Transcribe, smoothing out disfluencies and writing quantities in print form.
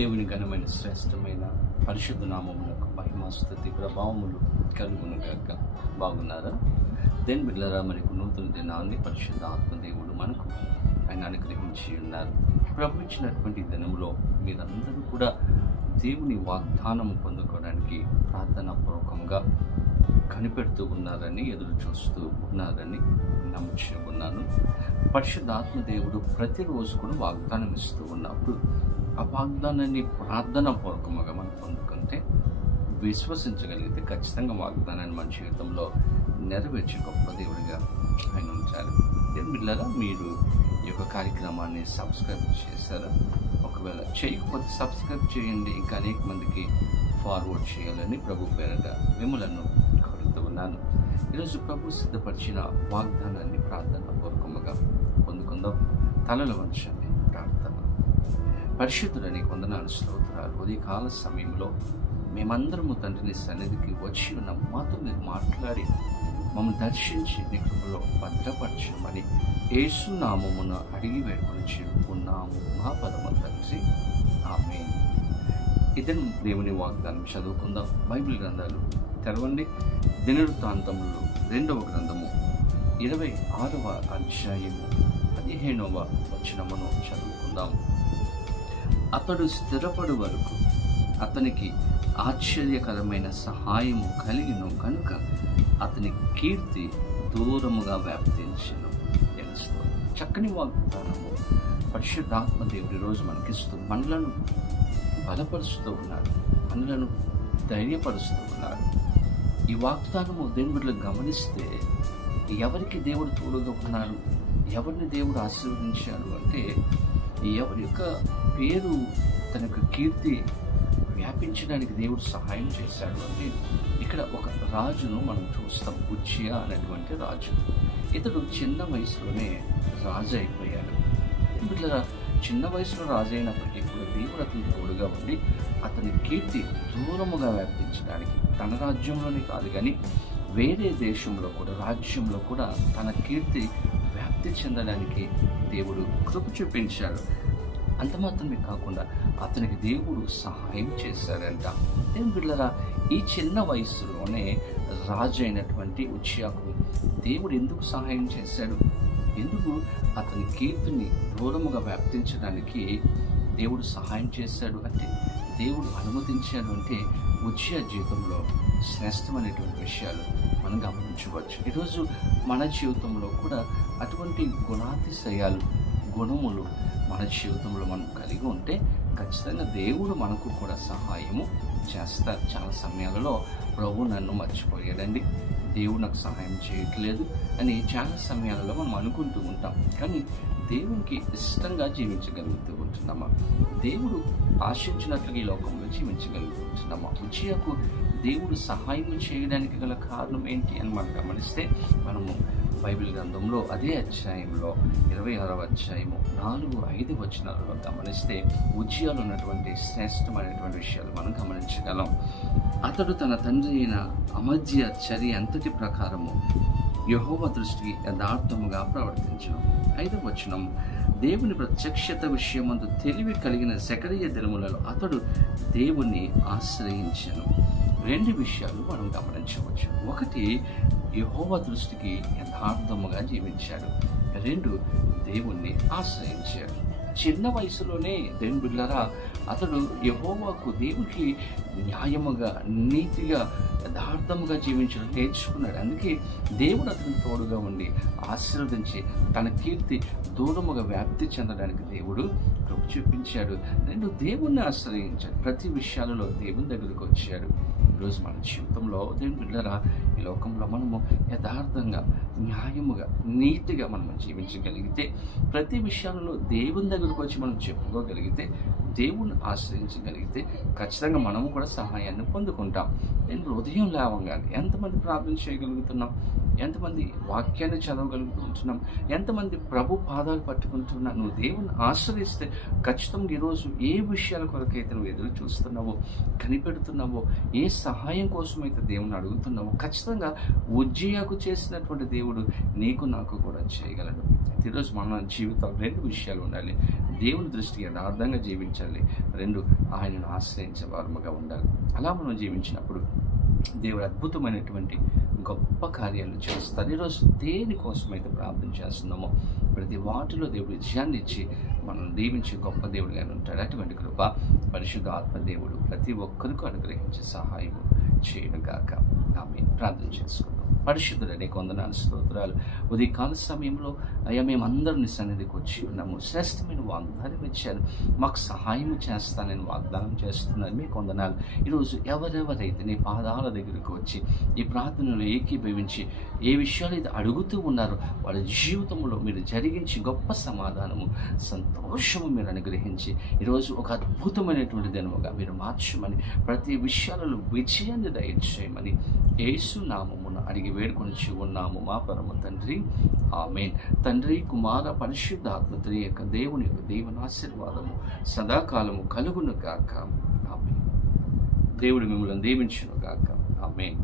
దేవుని ఘనమైన శ్రేష్టమైన పరిశుద్ధ నామములకు మహిమ స్తుతి ప్రభావములు కలుగును గాక. బాగున్నారా? దేని బిడ్డలారా, మనకు నూతన దినాన్ని పరిశుద్ధ ఆత్మదేవుడు మనకు ఆయన అనుగ్రహించి ఉన్నారు. ప్రభు ఇచ్చినటువంటి దినములో మీరందరూ కూడా దేవుని వాగ్దానం పొందుకోవడానికి ప్రార్థనాపూర్వకంగా కనిపెడుతూ ఉన్నారని, ఎదురు చూస్తూ ఉన్నారని నమ్ముచూ ఉన్నాను. పరిశుద్ధాత్మ దేవుడు ప్రతిరోజు కూడా వాగ్దానం ఇస్తూ ఉన్నప్పుడు ఆ వాగ్దానాన్ని ప్రార్థనాపూర్వకంగా మనం పొందుకుంటే, విశ్వసించగలిగితే ఖచ్చితంగా వాగ్దానాన్ని మన జీవితంలో నెరవేర్చే గొప్ప దేవుడిగా ఆయన ఉంటారు. బిడ్డలారా, మీరు ఈ యొక్క కార్యక్రమాన్ని సబ్స్క్రైబ్ చేశారా? ఒకవేళ చేయకపోతే సబ్స్క్రైబ్ చేయండి. ఇంకా అనేక మందికి ఫార్వర్డ్ చేయాలని ప్రభు పేరట మిమ్మలను కోరుతూ ఉన్నాను. ఈరోజు ప్రభు సిద్ధపరిచిన వాగ్దానాన్ని ప్రార్థనాపూర్వకంగా పొందుకుందాం. తలల వంచండి, ప్రార్థన. పరిశుద్ధులని వందనాలు, స్తోత్రాలు. ఉదయకాల సమయంలో మేమందరము తండ్రిని సన్నిధికి వచ్చి ఉన్న మాతో మీరు మాట్లాడి మమ్మల్ని దర్శించి నీ కృపలో భద్రపరచమని యేసు నామమున అడిగి వేడుకొని ఉన్నాము మా పరమ తండ్రి, ఆమేన్. ఇతను దేవుని వాగ్దానం చదువుకుందాం. బైబిల్ గ్రంథాలు తెరవండి. దినవృత్తాంతములు 2వ గ్రంథము 26వ అధ్యాయము 15వ వచనమును చదువుకుందాం. అతడు స్థిరపడు వరకు అతనికి ఆశ్చర్యకరమైన సహాయము కలిగిను కనుక అతని కీర్తి దూరముగా వ్యాప్తించెను. చక్కని వాగ్దానము పరిశుద్ధాత్మ దేవుడి రోజు మనకిస్తూ మనలను బలపరుస్తూ ఉన్నాడు, మనలను ధైర్యపరుస్తూ ఉన్నాడు. ఈ వాగ్దానము దేవుడిలో గమనిస్తే ఎవరికి దేవుడు తోడుగా ఉన్నారు, ఎవరిని దేవుడు ఆశీర్వదించాడు అంటే, ఎవరి యొక్క పేరు తన యొక్క కీర్తి వ్యాపించడానికి దేవుడు సహాయం చేశాడు అంటే, ఇక్కడ ఒక రాజును మనం చూస్తాం. ఉజ్జియా అనేటువంటి రాజు. ఇతడు చిన్న వయసులోనే రాజు అయిపోయాడు. ఇట్లా చిన్న వయసులో రాజు అయినప్పటికీ కూడా దేవుడు అతనికి తోడుగా ఉండి అతని కీర్తి దూరముగా వ్యాపించడానికి, తన రాజ్యంలోనే కాదు కానీ వేరే దేశంలో కూడా, రాజ్యంలో కూడా తన కీర్తి వ్యాప్తి చెందడానికి దేవుడు కృప చూపించాడు. అంత మాత్రమే కాకుండా అతనికి దేవుడు సహాయం చేశాడంట. దేవుని బిడ్డలారా, ఈ చిన్న వయసులోనే రాజు అయినటువంటి ఉజ్జియాకు దేవుడు ఎందుకు సహాయం చేశాడు? ఎందుకు అతని కీర్తిని దూరముగా వ్యాప్తించడానికి దేవుడు సహాయం చేశాడు అంటే, దేవుడు అనుమతించాడు అంటే, ఉజ్జియా జీవితంలో శ్రేష్టమైనటువంటి విషయాలు మనం గమనించవచ్చు. ఈరోజు మన జీవితంలో కూడా అటువంటి గుణాతిశయాలు, గుణములు మన జీవితంలో మనం కలిగి ఉంటే ఖచ్చితంగా దేవుడు మనకు కూడా సహాయము చేస్తారు. చాలా సమయాలలో ప్రభు నన్ను మర్చిపోయాడండి, దేవుడు నాకు సహాయం చేయట్లేదు అని చాలా సమయాలలో మనం అనుకుంటూ ఉంటాం. కానీ దేవునికి ఇష్టంగా జీవించగలుగుతూ ఉంటున్నామా? దేవుడు ఆశించినట్లుగా ఈ లోకంలో జీవించగలుగుతున్నామా? ఉజ్జియాకు దేవుడు సహాయం చేయడానికి గల కారణం ఏంటి అని మనం గమనిస్తే, మనము బైబిల్ గ్రంథంలో అదే అధ్యాయంలో 26వ అధ్యాయము 4-5 వచనాలలో గమనిస్తే ఉజ్జియాలో ఉన్నటువంటి శ్రేష్టమైనటువంటి విషయాలు మనం గమనించగలం. అతడు తన తండ్రి అయిన అమజ్య చర్య అంతటి ప్రకారము యెహోవా దృష్టికి యథార్థముగా ప్రవర్తించను. 5వ వచనం, దేవుని ప్రత్యక్షత విషయమందు తెలివి కలిగిన జకరియా దినములలో అతడు దేవుని ఆశ్రయించెను. 2 విషయాలు మనం గమనించవచ్చు. ఒకటి, యెహోవా దృష్టికి యథార్థముగా జీవించాడు. 2, దేవుణ్ణి ఆశ్రయించాడు. చిన్న వయసులోనే దేవుని బిడ్డలారా, అతడు యెహోవాకు, దేవునికి న్యాయముగా, నీతిగా, యథార్థముగా జీవించడం నేర్చుకున్నాడు. అందుకే దేవుడు అతనికి తోడుగా ఉండి ఆశీర్వదించి తన కీర్తి దూరముగా వ్యాప్తి చెందడానికి దేవుడు కృప చూపించాడు. 2, దేవుణ్ణి ఆశ్రయించాడు. ప్రతి విషయాలలో దేవుని దగ్గరికి వచ్చాడు. ఈరోజు మన జీవితంలో దేవుని బిడ్డలారా, ఈ లోకంలో మనము యథార్థంగా, న్యాయముగా, నీతిగా మనం జీవించగలిగితే, ప్రతి విషయాలలో దేవుని దగ్గరకు వచ్చి మనం చెప్పుకోగలిగితే, దేవుణ్ణి ఆశ్రయించగలిగితే ఖచ్చితంగా మనము కూడా సహాయాన్ని పొందుకుంటాం. నేను ఉదయం లేవగానే ఎంతమంది ప్రార్థన చేయగలుగుతున్నాం? ఎంతమంది వాక్యాన్ని చదవగలుగుతుంటున్నాం? ఎంతమంది ప్రభు పాదాలు పట్టుకుంటున్నా? నువ్వు దేవుని ఆశ్రయిస్తే ఖచ్చితంగా ఈరోజు ఏ విషయాల కొరకైతే నువ్వు ఎదురు చూస్తున్నావో, కనిపెడుతున్నావో, ఏ సహాయం కోసమైతే దేవుని అడుగుతున్నావో, ఖచ్చితంగా ఉజ్జియాకు చేసినటువంటి దేవుడు నీకు నాకు కూడా చేయగలడు. ఈరోజు మన జీవితంలో 2 విషయాలు ఉండాలి. దేవుని దృష్టికి యథార్థంగా జీవించాలి. 2 ఆయనను ఆశ్రయించే వారముగా ఉండాలి. అలా మనం జీవించినప్పుడు దేవుడు అద్భుతమైనటువంటి గొప్ప కార్యాలు చేస్తారు. ఈరోజు దేనికోసమైతే ప్రార్థన చేస్తున్నామో ప్రతి వాటిలో దేవుడు విజయాన్ని ఇచ్చి మనల్ని దీవించి గొప్ప దేవుడిగా ఉంటాడు. అటువంటి కృప పరిశుద్ధ ఆత్మ దేవుడు ప్రతి ఒక్కరికి అనుగ్రహించి సహాయం చేయను గాక. ఆమేన్. ప్రార్థన చేసుకుందాం. పరిశుద్ధుడనే వందనాలు, స్తోత్రాలు. ఉదయకాల సమయంలో అయ్యా మేమందరిని సన్నిధికి వచ్చి ఉన్నాము. శ్రేష్టమైన వాగ్దానం ఇచ్చారు, మాకు సహాయం చేస్తానని వాగ్దానం చేస్తున్నారు. మీకు వందనాలు. ఈరోజు ఎవరెవరైతే నీ పాదాల దగ్గరకు వచ్చి ఈ ప్రార్థనలు ఏకీభవించి ఏ విషయాలు అయితే అడుగుతూ ఉన్నారో వాళ్ళ జీవితంలో మీరు జరిగించి గొప్ప సమాధానము, సంతోషము మీరు అనుగ్రహించి ఈరోజు ఒక అద్భుతమైనటువంటి దినముగా మీరు మార్చమని, ప్రతి విషయాలలో విజయాన్ని దయచేయమని యేసు నామమున అడిగి వేడుకొని ఉన్నాము మా పరమ తండ్రి. ఆమేన్. తండ్రి, కుమార, పరిశుద్ధాత్మ త్రియక దేవుని యొక్క దీవెనాశీర్వాదము సదాకాలము కలుగును గాక. ఆమేన్. దేవుడు మిమ్మల్ని దీవించును గాక. ఆమేన్.